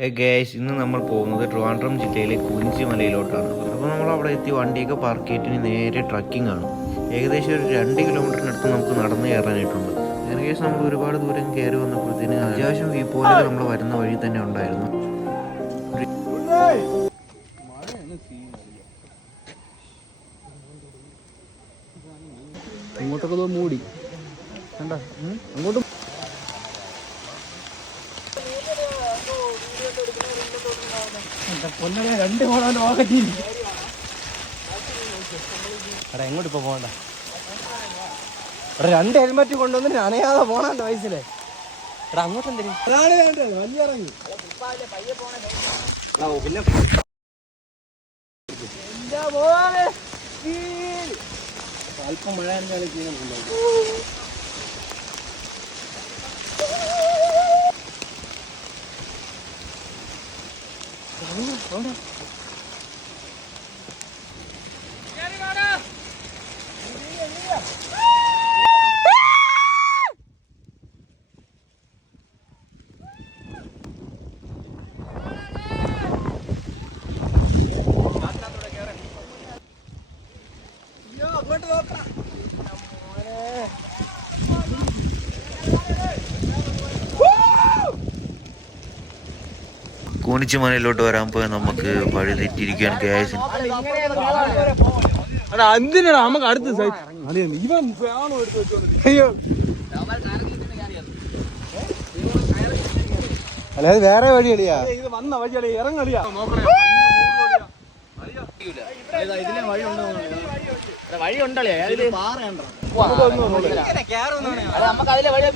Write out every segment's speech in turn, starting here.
ഹേ guys, ഇന്ന് നമ്മൾ പോകുന്നത് ട്രിവാൻഡ്രം ജില്ലയിലെ കുഞ്ചിമലയിലോട്ടാണ്. അപ്പോൾ നമ്മൾ അവിടെ എത്തി വണ്ടിയൊക്കെ പാർക്ക് ചെയ്തിട്ട് നേരെ ട്രക്കിംഗ് ആണ്. ഏകദേശം ഒരു 2 കിലോമീറ്ററിനടുത്ത് നമുക്ക് നടന്നു കയറാനായിട്ടുണ്ട്. ഏകദേശം നമ്മൾ ഒരുപാട് ദൂരം കയറി വന്നപ്പോഴത്തേന് അത്യാവശ്യം വ്യൂ പോയിന്റ് നമ്മൾ വരുന്ന വഴി തന്നെ ഉണ്ടായിരുന്നു. അങ്ങോട്ടൊക്കെ മൂടി അങ്ങോട്ടും എങ്ങോട്ട് ഇപ്പൊ പോകണ്ട. ഇവിടെ 2 ഹെൽമെറ്റ് കൊണ്ടുവന്നിട്ട് അനയാതെ പോണല്ലോ വയസ്സിലെ. എടാ അങ്ങോട്ട് എന്തിനും വലിയ ഇറങ്ങി പിന്നെ അല്പം മഴ കൂനിച്ചിമലയിലോട്ട് വരാൻ പോയാൽ നമുക്ക് വഴി തെറ്റിയിരിക്കുകയാണ് ഗ്യാസ്. എന്തിനാ നമുക്ക് അടുത്ത് അല്ലാതെ വേറെ വഴി കളിയാ ഇത് വന്ന വഴി കളി ഇറങ്ങളിയാ വഴി ഉണ്ടല്ലേ നമുക്ക് അതിലെ വഴി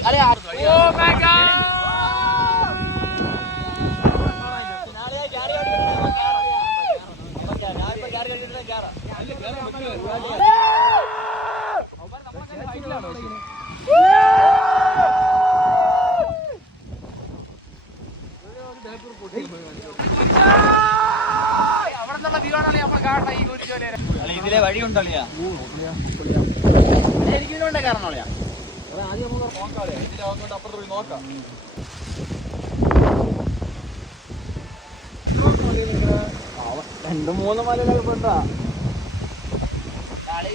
ഇതിലെ വഴി ഉണ്ടല്ലേ എനിക്കിതുകൊണ്ടേ കാരണോളിയാ അപ്പുറത്ത് നോക്കാം. രണ്ടും 3 മലകളൊക്കെ ഉണ്ടാ.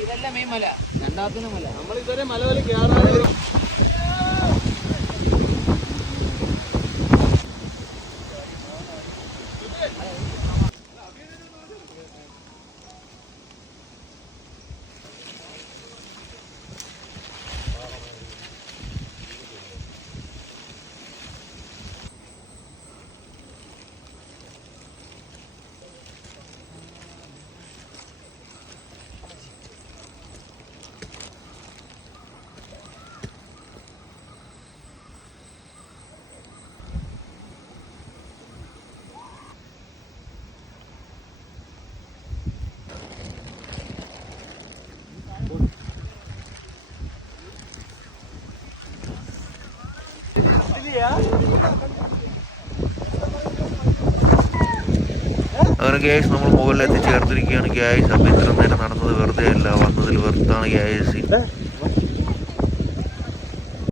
ഇതല്ല മെയിൻ മല, രണ്ടാമത്തെ മല. നമ്മൾ ഇതുവരെ മലവല കയറാതെ അങ്ങനെ ഗ്യാസ് നമ്മൾ മുകളിലെത്തി ചേർത്തിരിക്കുകയാണ് ഗ്യാസ്. അപ്പോൾ ഇത്ര നേരം നടന്നത് വെറുതെ അല്ല, വന്നതിൽ വെറുതാണ് ഗ്യാസ്.